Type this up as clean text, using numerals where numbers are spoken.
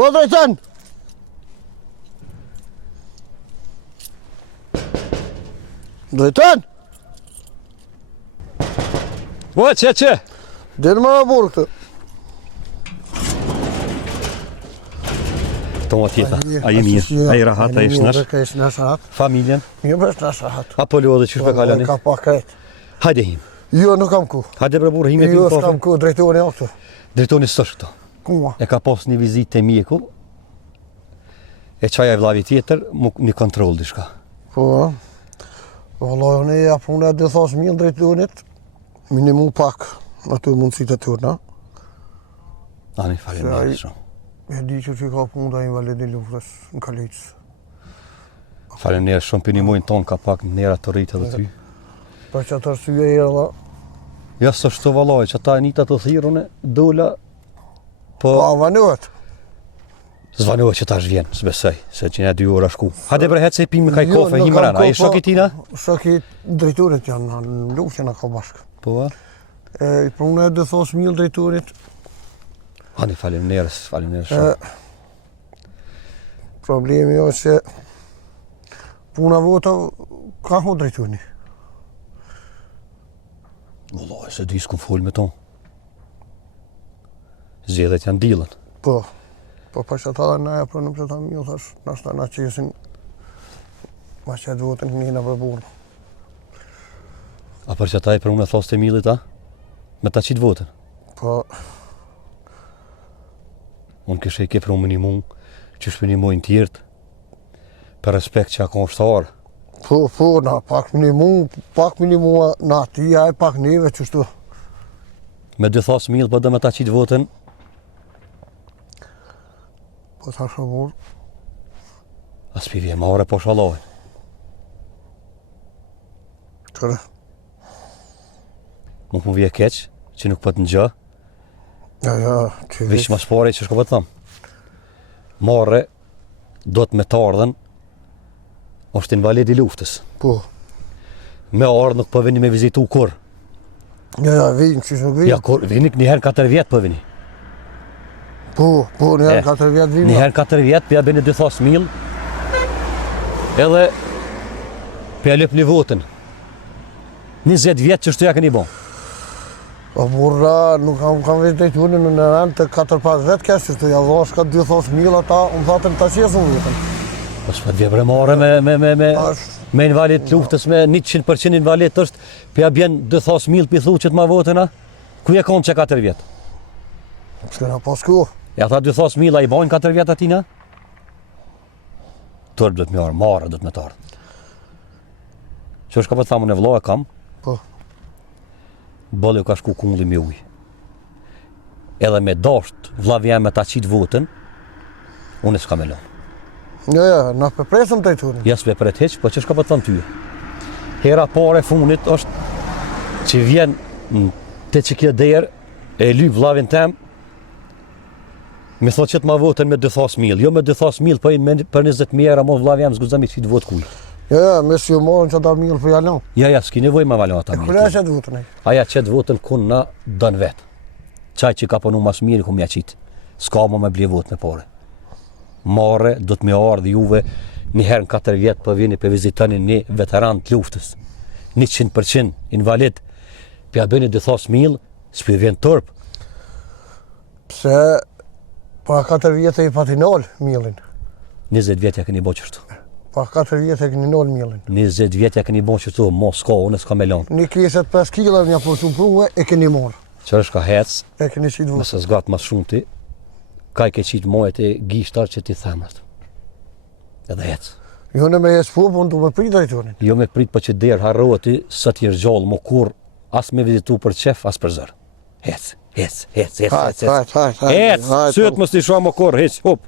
O, drejton! Drejton! O, që? Dere më burë këtë. Tonë tjeta, a i mirë, a i rahat, a i shnash. Ka i shnash rahat. Familjen, Mirë për shnash rahat. apo lo dhe qysh me kalani? Ka pa krejt. Hajde him. Jo, nuk kam ku. Hajde bre burë, him e Jo, pim s'kam kofën. ku, drejtoni o këtu. Drejtoni sësh këto. Kuma. E ka pas një vizitë të mjeku, e qaja e vlavi tjetër, një kontrol dishka. Po. Vallaj, unë ja puna 200.000 drejtonit, minimum pak ato mundësit e tërna. Ani, faleminderit shumë. E di që ka puna invalidi luftës në Kalicë. Faleminderit shumë për një mujnë tonë ka pak nera të rritë edhe ty. Për që të arsye e erdha, Ja së shto valoj, që ta e njita të thirune, dola, po pa vanohet. zvanohet që ta shvjen, s'besoj, se që një 2 ora shku. Hajde bre, hecë e pimi kaj kofe, nuk him kam rana, e kohë, shoki tina? Shoki drejtonit janë në luftën e ka bashkë. Po, a? E puna e 200.000 drejtonit, Ani, faleminderit shumë. problemi është që puna vota ka hu drejtoni. Vallaj, se di s'kum fol me tonë. Zjedhet janë dilën. Po, po për që ta dhe na e pronëm që ta mjë, thash, nashta na qesin ma që e duhetën njëna për burë. A për që ta e për unë e thos të milit, a? Me ta qitë votën. Po, Unë kështë e ke për unë një mund, që shpë një mujnë tjertë, për respekt që a ka shtarë. po, na pak minimum na ati, aj pak neve qështu. Me 200.000 për dhe me ta qitë votën, Po thash o burë, as pi vje mare po shaloj. qërë, Nuk mu vje keq, që nuk për të në gjë, ja, që vish mas pare që shko për të thëmë. Mare, do të me të ardhen, është invalid i luftës. po, Me ardhë nuk për vini me vizitu kur. ja, vinë, që nuk vinë. Ja, kur, vini një herë 4 vjetë për vini. Po, njërë 4 vjetë vinë. Një herë 4 vjetë, për ja bini 200.000, edhe për ja lëp një votën. 20 vjetë që shtu ja këni bon. O burra, nuk kam vetë drejtonin në rënd të 4-5 vetë kështë, që ja dhash ka 200.000 ata, unë thatën të qesën vetën. Po s'pat vje bremare me invalid luftës, me 100% invalid është, për ja bjen 200.000 për thu që të ma votën, a? Ku je konë që 4 vjetë? S'kena pas ku. Ja tha 200.000 a i bojnë 4 vjetë atina? Tërë do të me arë, marë do të me të ardhë. Që është ka për të thamë në vlo e kam, Po, bëllë ka shku kungli me ujë. Edhe me dasht vllavi jam me ta qitë votën, unë s'ka me lënë. ja, na përpresëm drejtonin. Ja s'pe pret heq, po që shka për të thëmë tyje. Hera pare funit është që vjen të që kjo derë, e lyp vllavin tem, me thot që të ma votën me 200.000, jo me 200.000, po për 20.000 euro, mo vllavi jam s'guzami që të votë kuj. Ja, mes ju morën që ta mirë për jalon. Ja, s'ki nevoj me valon ata E mirë. kërja që të votën e. Aja qëtë votën kun na dën vetë. Qaj që ka punu mas mirë, ku mja qitë. S'ka më me ble votë me pare. Mare, do të me ardhë juve një herë në 4 vjetë për vini për vizitani një veteran të luftës. 100% invalid. Për ja bëni 200.000, s'për vjen tërpë. Pse, pa 4 vjetë i pati nol milin. 20 vjetë ja këni bo qështu. Pa 4 vjetë e këni nol milin. 20 vjetë ja këni bo qështu, mo s'ka, unë s'ka me lonë. Një kjeset 5 kila një përsu pruve e këni morë. Qërë është ka hecë, E këni qitë votë. nëse zgatë mas shumë ti, ka i ke qitë mojet e gishtar që ti themët. Edhe hecë. Jo në me jesë po, po në du me prit drejtonin. Jo me prit për që derë harrohet ti, së t'jërë gjallë, mo kur, as me vizitu për qef, as për zërë. Hec, Hajt, sytë më s'ti shua mo kur, hec, hop.